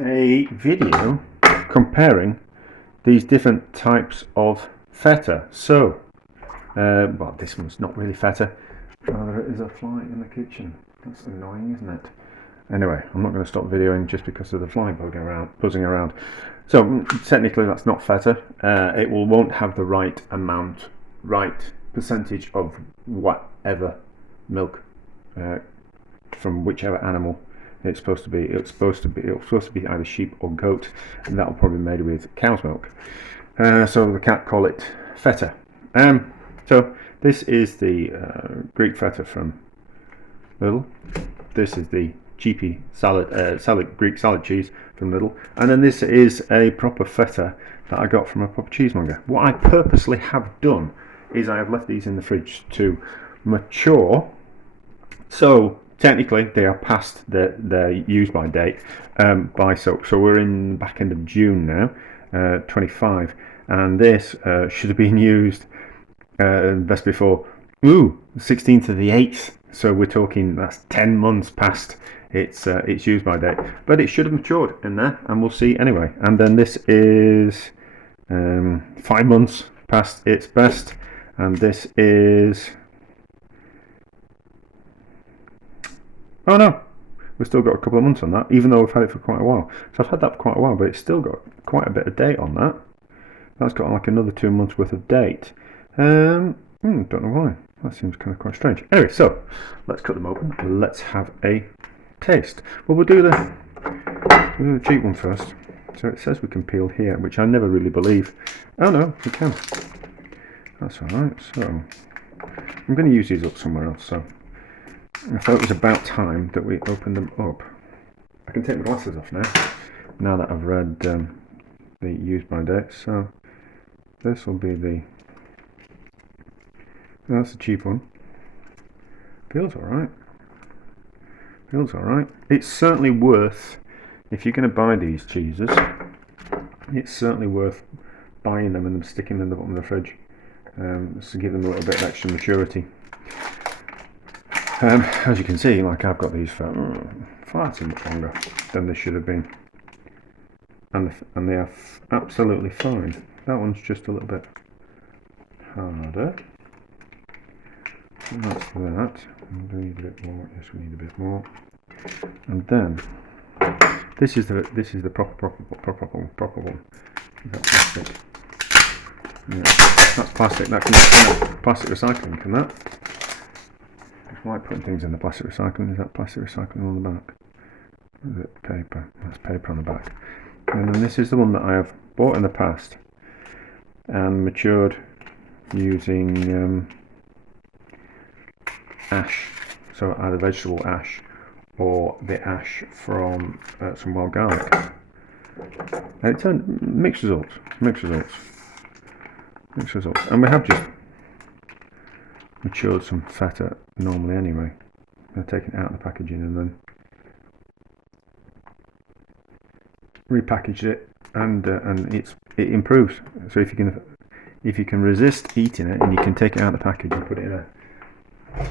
a video comparing these different types of feta. So, well, this one's not really feta. There is a fly in the kitchen. That's annoying, isn't it? Anyway, I'm not going to stop videoing just because of the fly buzzing around. So technically, that's not feta. It won't have the right amount, right percentage of whatever milk from whichever animal it's supposed to be. It's supposed to be either sheep or goat, and that will probably be made with cow's milk. So the cat call it feta. So this is the Greek feta from Lidl. This is the cheapy Greek salad cheese from Lidl, and then this is a proper feta that I got from a proper cheesemonger. What I purposely have done is I have left these in the fridge to mature. So technically they are past their use by date so we're in the back end of June now, 25, and this should have been used best before 16th of the 8th. So we're talking that's 10 months past its use by date, but it should have matured in there, and we'll see anyway. And then this is 5 months past its best, and this is, oh no, we've still got a couple of months on that, even though we've had it for quite a while. So I've had that for quite a while, but it's still got quite a bit of date on that. That's got like another 2 months worth of date. Don't know why. That seems kind of quite strange. Anyway, so let's cut them open and let's have a taste. Well, we'll do the cheap one first. So it says we can peel here, which I never really believe. Oh no, we can. That's alright. So I'm going to use these up somewhere else. So I thought it was about time that we opened them up. I can take my glasses off now that I've read the use by date. So this will be the, that's the cheap one. Feels alright. Feels alright. It's certainly worth, if you're going to buy these cheeses, it's certainly worth buying them and then sticking them in the bottom of the fridge to give them a little bit of extra maturity. As you can see, like I've got these for far too much longer than they should have been, and they are absolutely fine. That one's just a little bit harder. And that's that. We need a bit more. Yes, we need a bit more. And then this is the proper one. Is that plastic? Yeah, that's plastic. That can plastic recycling. Can that? I like putting things in the plastic recycling. Is that plastic recycling on the back? Or is it paper? That's paper on the back. And then this is the one that I have bought in the past and matured using ash, so either vegetable ash or the ash from some wild garlic. And it turned mixed results, and we have just matured some feta normally anyway. I've taken it out of the packaging and then repackaged it, and it improves. So if you can resist eating it, and you can take it out of the package and put it in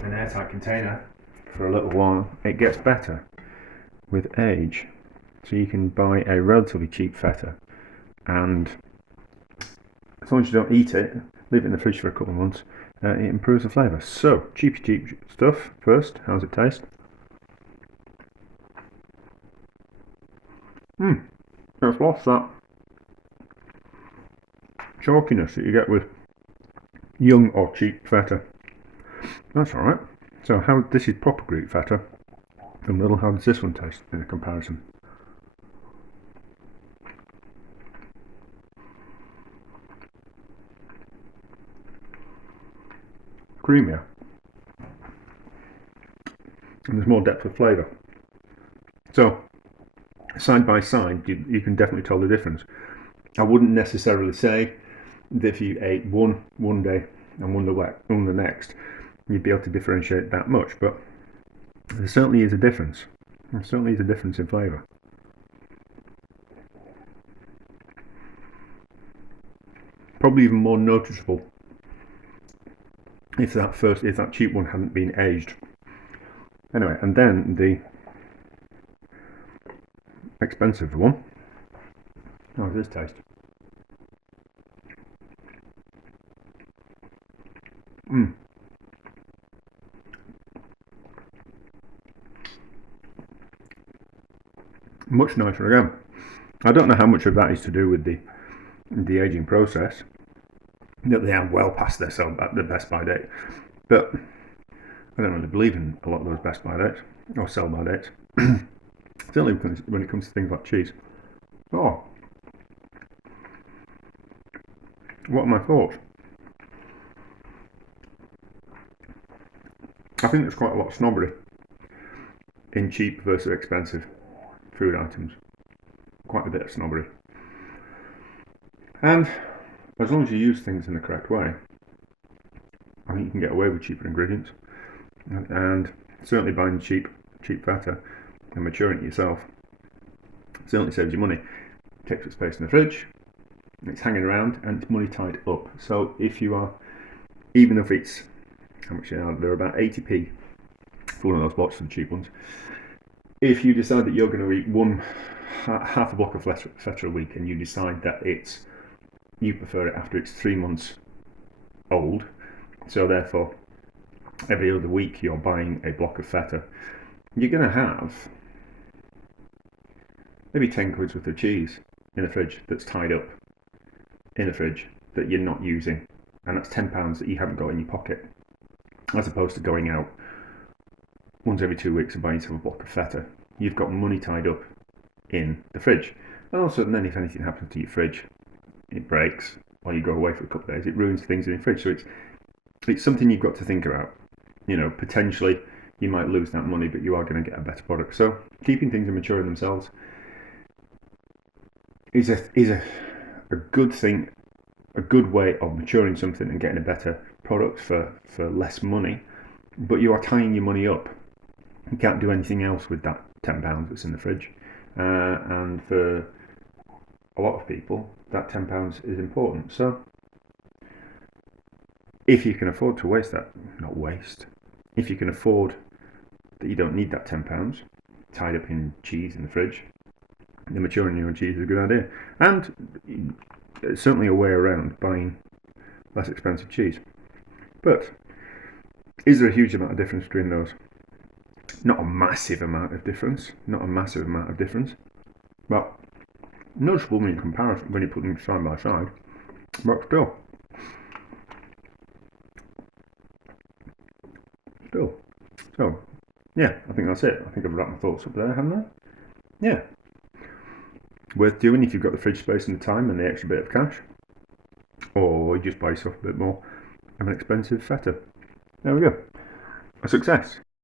an airtight container for a little while, it gets better with age. So you can buy a relatively cheap feta, and as long as you don't eat it, leave it in the fridge for a couple of months, it improves the flavour. So cheap stuff first. How's it taste? It's lost that chalkiness that you get with young or cheap feta. That's alright. So how this is proper Greek feta from Lidl. How does this one taste in a comparison? Creamier, and there's more depth of flavour. So side by side, you can definitely tell the difference. I wouldn't necessarily say that if you ate one day and one the next, you'd be able to differentiate that much, but there certainly is a difference. There certainly is a difference in flavour. Probably even more noticeable if that cheap one hadn't been aged. Anyway, and then expensive one. How does this taste? Much nicer again. I don't know how much of that is to do with the aging process, that they are well past their best by date, but I don't really believe in a lot of those best by dates or sell by dates. Certainly when it comes to things like cheese. Oh, what are my thoughts? I think there's quite a lot of snobbery in cheap versus expensive food items. Quite a bit of snobbery. And as long as you use things in the correct way, I think you can get away with cheaper ingredients. And certainly buying cheap feta and maturing it yourself certainly saves you money. It takes up space in the fridge, it's hanging around, and it's money tied up. So if you are, even if it's, how much are they're about 80p for one of those boxes of the cheap ones. If you decide that you're going to eat half a block of feta a week, and you decide that you prefer it after it's 3 months old, so therefore every other week you're buying a block of feta, you're going to have maybe 10 quid's worth of cheese in the fridge that's tied up in the fridge that you're not using, and that's £10 that you haven't got in your pocket, as opposed to going out once every 2 weeks and buying yourself a block of feta. You've got money tied up in the fridge, and also then if anything happens to your fridge, it breaks, or you go away for a couple of days, it ruins things in the fridge. So it's something you've got to think about. You know, potentially you might lose that money, but you are going to get a better product. So keeping things and maturing themselves is a good thing, a good way of maturing something and getting a better product for less money. But you are tying your money up. You can't do anything else with that £10 that's in the fridge. And for a lot of people, that £10 is important. So if you can afford to waste that, not waste, if you can afford that you don't need that £10 tied up in cheese in the fridge, then maturing your own cheese is a good idea. And it's certainly a way around buying less expensive cheese. But is there a huge amount of difference between those? Not a massive amount of difference. But noticeable when you put them side by side. But still. So, yeah, I think that's it. I think I've wrapped my thoughts up there, haven't I? Yeah. Worth doing if you've got the fridge space and the time and the extra bit of cash. Or you just buy yourself a bit more of an expensive feta. There we go. A success.